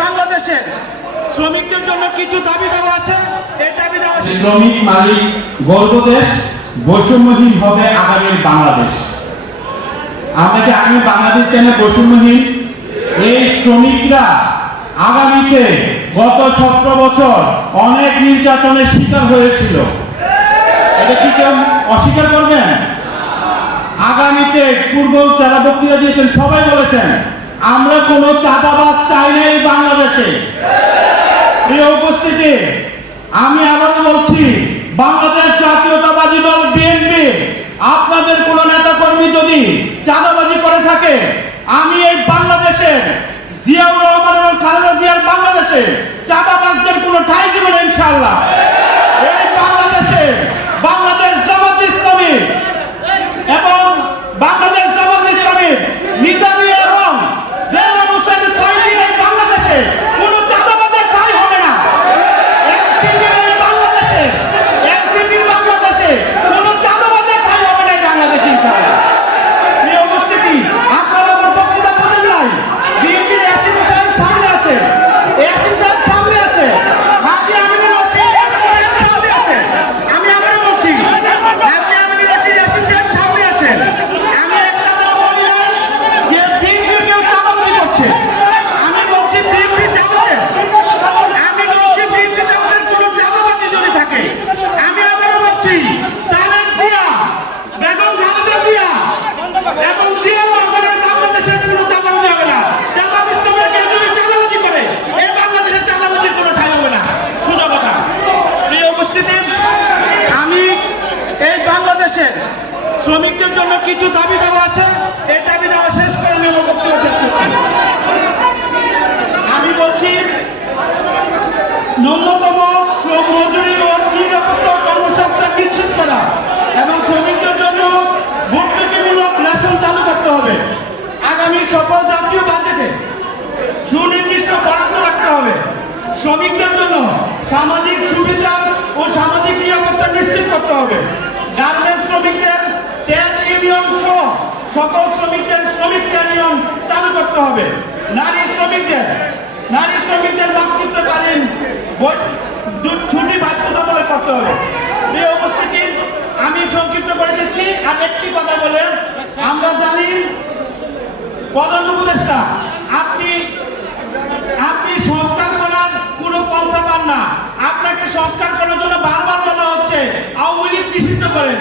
বাংলাদেশের শ্রমিকদের জন্য কিছু দাবি দেওয়া আছে। শ্রমিক মালিক গর্বদেশ বৈষম্যহীন হবে আগামীর বাংলাদেশ। আমরা কি আগামী বাংলাদেশ কেন বৈষম্যহীন? এই শ্রমিকরা আগামীতে গত সতেরো বছর অনেক নির্যাতনের শিকার হয়েছিল। এটা কি কেউ অস্বীকার করবেন? আগামীতে পূর্ব যারা বক্তৃতা দিয়েছেন, সবাই বলেছেন, আমরা কোনো চাঁদাবাজ চাই না এই বাংলাদেশে। প্রিয় উপস্থিতি, আমি আবারও বলছি, বাংলাদেশ জাতীয়তাবাদী দল, বিএনপি, আপনাদের কোন নেতা কর্মী যদি চাঁদাবাজি করে থাকে, আমি এই বাংলাদেশের জিয়াউর রহমান এবং খালেদা জিয়ার বাংলাদেশে চাঁদাবাজদের কোনো ঠাই দেবে না ইনশাআল্লাহ এই বাংলাদেশে বাংলাদেশ জামাত ইসলামী এবং বাংলাদেশ জামাত ইসলামী নিজামী এবং দেওয়ান হোসেন সাইদির এই বাংলাদেশে কোনো চাঁদাবাজের ঠাই হবে না এনসিপির এই বাংলাদেশে এনসিপির বাংলাদেশে কোনো চাঁদাবাজের ঠাই হবে না এই বাংলাদেশে ইনশাআল্লাহ প্রিয় উপস্থিতি আপনারা আমার বক্তৃতা বোঝেন নাই বিএনপির এসিপি সাহেব সামনে আছে এসিপি সাহেব সামনে আছে হাজি আমিনুর রশিদ সামনে আছে আমি আবারও বলছি হাজি আমিনুর রশিদ এসিপি সাহেব সামনে আছেন আমি একটা কথা বলি না যে বিএনপি কেউ চাঁদাবাজি করছে আমি বলছি বিএনপি চাঁদাবাজি আমি বলছি বিএনপি চাঁদাবাজির কোনো চাঁদাবাজি যদি থাকে আমি আবারও বলছি তারেক জিয়া বেগম খালেদা জিয়া এবং জিয়া রহমানের বাংলাদেশের কোনো চাঁদাবাজি হবে না জামাত ইসলামের কেউ যদি চাঁদাবাজি করে এই বাংলাদেশের চাঁদাবাজির কোনো ঠাই হবে না সোজা কথা প্রিয় উপস্থিতি আমি এই বাংলাদেশের শ্রমিকদের জন্য কিছু দাবি দেওয়া আছে। এই দাবি দেওয়া শেষ করে করছি। আমি বলছি, ন্যূনতম শ্রম মজুরি ও নিরাপত্তা কর্মসংস্থান নিশ্চিত করা এবং শ্রমিকদের জন্য ভর্তুকিমূলক রেশন চালু করতে হবে। আগামী সকল জাতীয় বাজেটে সুনির্দিষ্ট বরাদ্দ রাখতে হবে। শ্রমিকদের জন্য সামাজিক সুবিধা ও সামাজিক নিরাপত্তা নিশ্চিত করতে হবে। গার্মেন্টস শ্রমিকদের সকল শ্রমিকদের শ্রমিক ইউনিয়ন চালু করতে হবে। নারী শ্রমিকদের নারী শ্রমিকদের মাতৃত্বকালীন ছুটি বাধ্যতামূলক করতে হবে। এই উপস্থিতি, আমি সংক্ষিপ্ত করে দিচ্ছি আর একটি কথা বলে, আমরা জানি প্রধান উপদেষ্টা, আপনি আপনি সংস্কার করার কোনো পন্থা পান না। আপনাকে সংস্কার করার জন্য বারবার বলা হচ্ছে, আওয়ামী লীগ নিষিদ্ধ করেন।